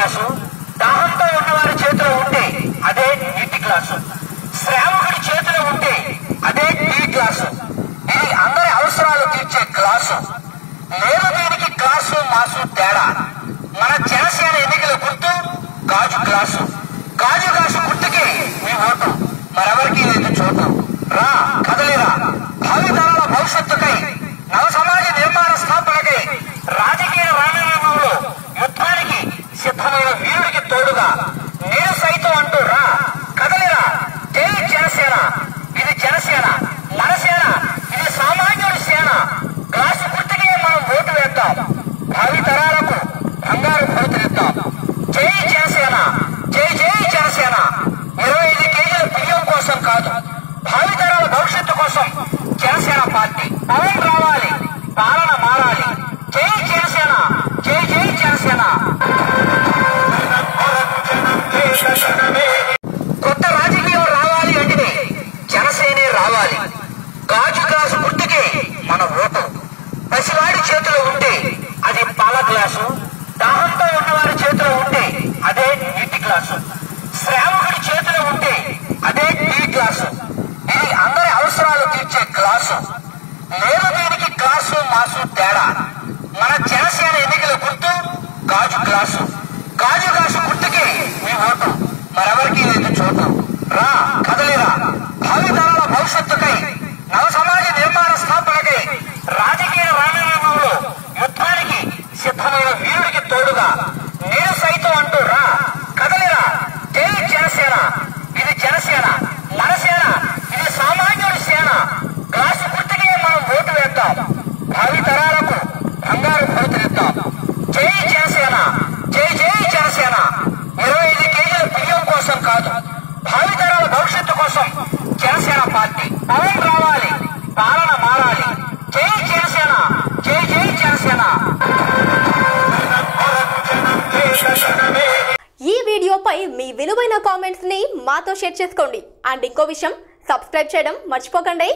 Glass, దాహంతో ఉన్నవారి చేతిలో ఉంటే అదే నీటి గ్లాసు, శ్రావకుడి చేతిలో ఉంటే అదే టీ గ్లాసు. ఇది అందరి అవసరాలు తీర్చే గ్లాసు. లేదు దీనికి క్లాసు మాసు తేడా. మన జనసేన ఎన్నికల గుర్తు గాజు గ్లాసు. గాజు గ్లాసు గుర్తుకే మీ ఓటు, మరెవరికి లేదు చోటు. రా కదలిరా, భావితరాల భవిష్యత్తుకై, నవ సమాజ నిర్మాణ స్థాపనకై, రాజకీయ రణరంగంలో యుద్ధానికి సిద్ధమైన వీరుడికి తోడుగా నేను సైతం అంటూ రా కదలిరా. జై జనసేన. ఇది జనసేన, మన సేన, ఇది సామాన్యుడి సేన. గ్లాసు గుర్తుకే మనం ఓటు వేద్దాం, భావితరాలకు బంగారు భవితరిద్దాం. జై జనసేన, జై జై జనసేన. 25 కేజీల బియ్యం కోసం కాదు, భావితరాల భవిష్యత్తు కోసం జనసేన పార్టీ. పవన్ రావాలి, పాలన మారాలి. జై జనసేన, జై జై జనసేన. కొత్త రాజకీయం రావాలి అంటే జనసేనే రావాలి. గాజు గ్లాసు గుర్తుకే మన ఓటు. పసివాడి చేతిలో ఉంటే అది పాల గ్లాసు, దాహంతో ఉన్నవారి చేతిలో ఉంటే అదే నీటి గ్లాసు, శ్రావకుడి చేతిలో ఉంటే అదే టీ గ్లాసు. ఇది అందరి అవసరాలు తీర్చే గ్లాసు. లేదు దీనికి క్లాసు మాసు తేడా. మన జనసేన ఎన్నికల గుర్తు గాజు గ్లాసు. గాజు గ్లాసు గుర్తుకే మీ ఓటు, మరెవరికి లేదు చోటు. రా కదలిరా, భావితరాల భవిష్యత్తుకై, నవ సమాజ నిర్మాణ స్థాపనకై, రాజకీయ రణరంగంలో యుద్ధానికి సిద్ధమైన వీరుడికి తోడుగా నేను సైతం అంటూ రా కదలిరా. జై జనసేన. ఇది జనసేన, మన సేన, ఇది సామాన్యుడి సేన. గ్లాసు గుర్తుకే మనం ఓటు వేద్దాం, భావితరాలకు బంగారు భవితరిద్దాం. జై జనసేన, జై జై జనసేన. 25 కేజీల బియ్యం కోసం కాదు, భావితరాల భవిష్యత్తు కోసం జనసేన పార్టీ. పవన్ రావాలి, పాలన మారాలి. జై జనసేన, జై జై జనసేన. ఈ వీడియోపై మీ విలువైన కామెంట్స్ ని మాతో షేర్ చేసుకోండి. అండ్ ఇంకో విషయం, సబ్స్క్రైబ్ చేయడం మర్చిపోకండి.